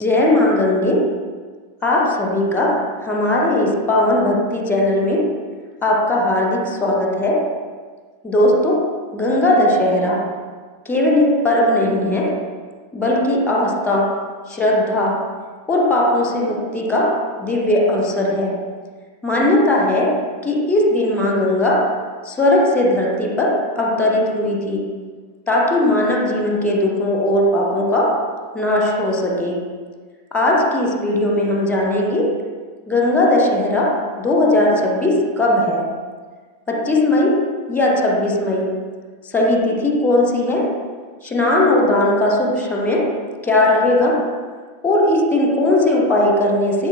जय मां गंगे। आप सभी का हमारे इस पावन भक्ति चैनल में आपका हार्दिक स्वागत है। दोस्तों, गंगा दशहरा केवल एक पर्व नहीं है, बल्कि आस्था, श्रद्धा और पापों से मुक्ति का दिव्य अवसर है। मान्यता है कि इस दिन मां गंगा स्वर्ग से धरती पर अवतरित हुई थी, ताकि मानव जीवन के दुखों और पापों का नाश हो सके। आज की इस वीडियो में हम जानेंगे गंगा दशहरा 2026 कब है। 25 मई या 26 मई, सही तिथि कौन सी है, स्नान और दान का शुभ समय क्या रहेगा और इस दिन कौन से उपाय करने से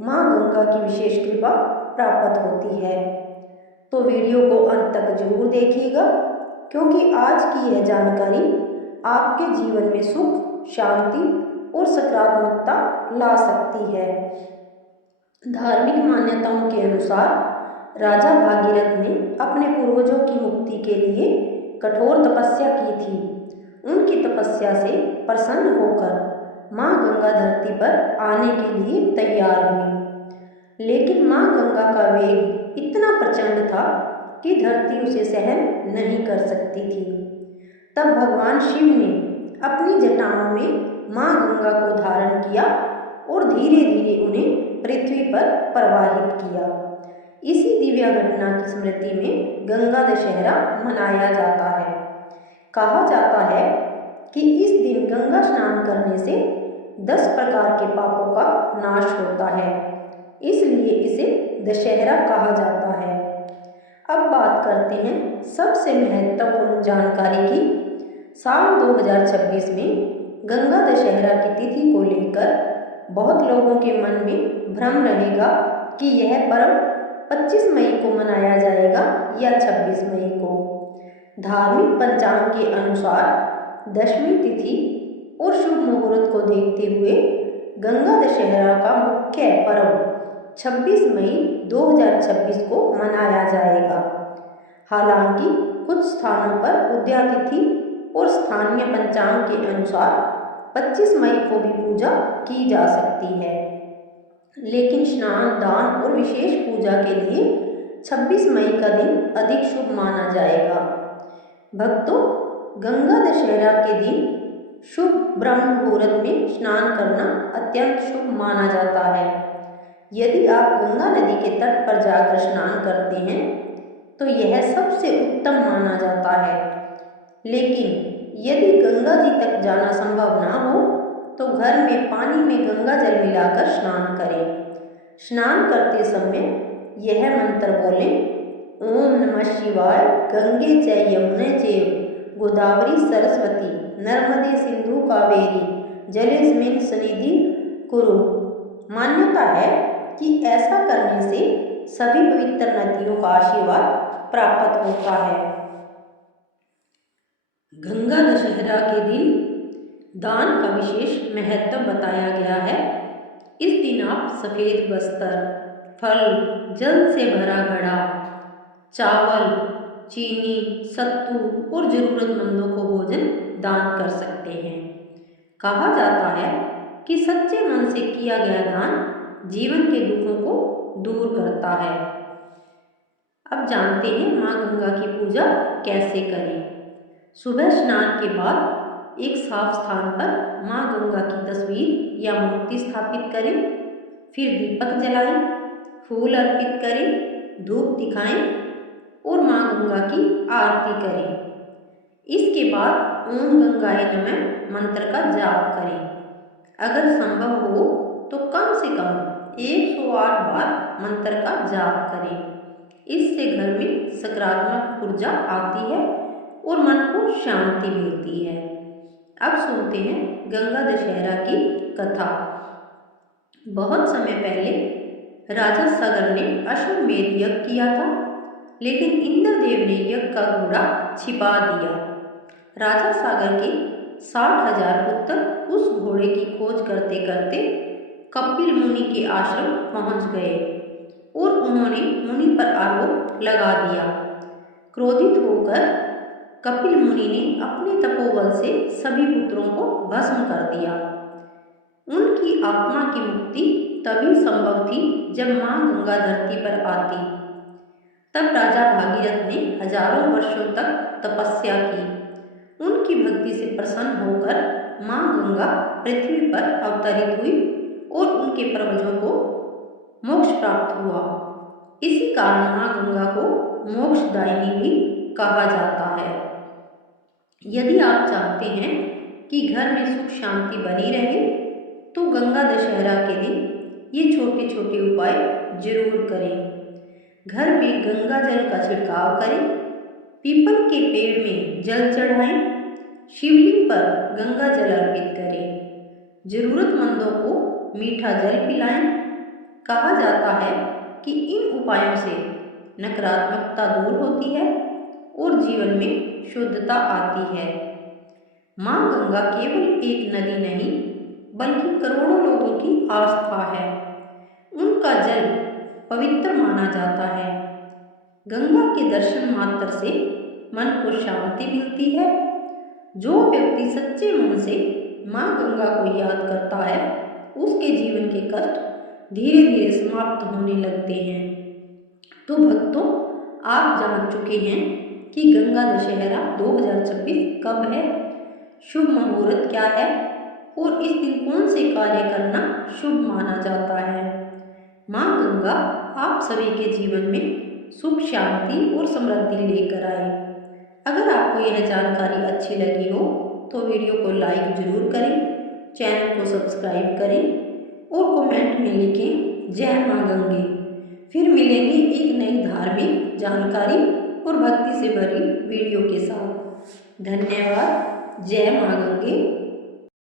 मां गंगा की विशेष कृपा प्राप्त होती है। तो वीडियो को अंत तक जरूर देखिएगा, क्योंकि आज की यह जानकारी आपके जीवन में सुख, शांति और सकारात्मकता ला सकती है। धार्मिक मान्यताओं के अनुसार राजा भागीरथ ने अपने पूर्वजों की मुक्ति के लिए कठोर तपस्या की थी। उनकी तपस्या से प्रसन्न होकर मां गंगा धरती पर आने के लिए तैयार हुई, लेकिन मां गंगा का वेग इतना प्रचंड था कि धरती उसे सहन नहीं कर सकती थी। तब भगवान शिव ने अपनी जटाओं में मां गंगा को धारण किया और धीरे धीरे उन्हें पृथ्वी पर प्रवाहित किया। इसी दिव्य घटना की स्मृति में गंगा दशहरा मनाया जाता है। कहा जाता है कि इस दिन गंगा स्नान करने से 10 प्रकार के पापों का नाश होता है, इसलिए इसे दशहरा कहा जाता है। अब बात करते हैं सबसे महत्वपूर्ण जानकारी की। साल 2026 में गंगा दशहरा की तिथि को लेकर बहुत लोगों के मन में भ्रम रहेगा कि यह पर्व 25 मई को मनाया जाएगा या 26 मई को। धार्मिक पंचांग के अनुसार दशमी तिथि और शुभ मुहूर्त को देखते हुए गंगा दशहरा का मुख्य पर्व 26 मई 2026 को मनाया जाएगा। हालांकि कुछ स्थानों पर उदया तिथि और स्थानीय पंचांग के अनुसार 25 मई को भी पूजा की जा सकती है, लेकिन स्नान, दान और विशेष पूजा के लिए 26 मई का दिन अधिक शुभ माना जाएगा। भक्तों, गंगा दशहरा के दिन शुभ ब्रह्म मुहूर्त में स्नान करना अत्यंत शुभ माना जाता है। यदि आप गंगा नदी के तट पर जाकर स्नान करते हैं तो यह सबसे उत्तम माना जाता है, लेकिन यदि गंगा जी तक जाना संभव ना हो तो घर में पानी में गंगा जल मिलाकर स्नान करें। स्नान करते समय यह मंत्र बोलें, ओम नमः शिवाय, गंगे च यमुने चैव गोदावरी सरस्वती नर्मदे सिंधु कावेरी जलेस्मिन् सन्निधि कुरु। मान्यता है कि ऐसा करने से सभी पवित्र नदियों का आशीर्वाद प्राप्त होता है। गंगा दशहरा के दिन दान का विशेष महत्व बताया गया है। इस दिन आप सफ़ेद वस्त्र, फल, जल से भरा घड़ा, चावल, चीनी, सत्तू और ज़रूरतमंदों को भोजन दान कर सकते हैं। कहा जाता है कि सच्चे मन से किया गया दान जीवन के दुखों को दूर करता है। अब जानते हैं मां गंगा की पूजा कैसे करें। सुबह स्नान के बाद एक साफ स्थान पर मां गंगा की तस्वीर या मूर्ति स्थापित करें, फिर दीपक जलाएं, फूल अर्पित करें, धूप दिखाएं और मां गंगा की आरती करें। इसके बाद ओम गंगाए नमः मंत्र का जाप करें। अगर संभव हो तो कम से कम 108 बार मंत्र का जाप करें। इससे घर में सकारात्मक ऊर्जा आती है और मन को शांति मिलती है। अब सुनते हैं गंगा दशहरा की कथा। बहुत समय पहले राजा सगर ने अश्वमेध यज्ञ किया था, लेकिन इंद्रदेव ने यज्ञ का घोड़ा छिपा दिया। राजा सागर के 60,000 पुत्र उस घोड़े की खोज करते करते कपिल मुनि के आश्रम पहुंच गए और उन्होंने मुनि पर आरोप लगा दिया। क्रोधित होकर कपिल मुनि ने अपने तपोबल से सभी पुत्रों को भस्म कर दिया। उनकी आत्मा की मुक्ति तभी संभव थी जब माँ गंगा धरती पर आती। तब राजा भागीरथ ने हजारों वर्षों तक तपस्या की। उनकी भक्ति से प्रसन्न होकर माँ गंगा पृथ्वी पर अवतरित हुई और उनके पूर्वजों को मोक्ष प्राप्त हुआ। इसी कारण माँ गंगा को मोक्षदायिनी भी कहा जाता है। यदि आप चाहते हैं कि घर में सुख शांति बनी रहे तो गंगा दशहरा के दिन ये छोटे छोटे उपाय जरूर करें। घर में गंगा जल का छिड़काव करें, पीपल के पेड़ में जल चढ़ाएं, शिवलिंग पर गंगा जल अर्पित करें, जरूरतमंदों को मीठा जल पिलाएं। कहा जाता है कि इन उपायों से नकारात्मकता दूर होती है और जीवन में शुद्धता आती है। माँ गंगा केवल एक नदी नहीं बल्कि करोड़ों लोगों की आस्था है। उनका जल पवित्र माना जाता है। गंगा के दर्शन मात्र से मन को शांति मिलती है। जो व्यक्ति सच्चे मन से माँ गंगा को याद करता है उसके जीवन के कष्ट धीरे धीरे समाप्त होने लगते हैं। तो भक्तों, आप जान चुके हैं कि गंगा दशहरा 2026 कब है, शुभ मुहूर्त क्या है और इस दिन कौन से कार्य करना शुभ माना जाता है। माँ गंगा आप सभी के जीवन में सुख शांति और समृद्धि लेकर आए। अगर आपको यह जानकारी अच्छी लगी हो तो वीडियो को लाइक जरूर करें, चैनल को सब्सक्राइब करें और कमेंट में लिखें जय माँ गंगे। फिर मिलेंगे एक नई धार्मिक जानकारी और भक्ति से भरी वीडियो के साथ। धन्यवाद। जय माँ गंगे।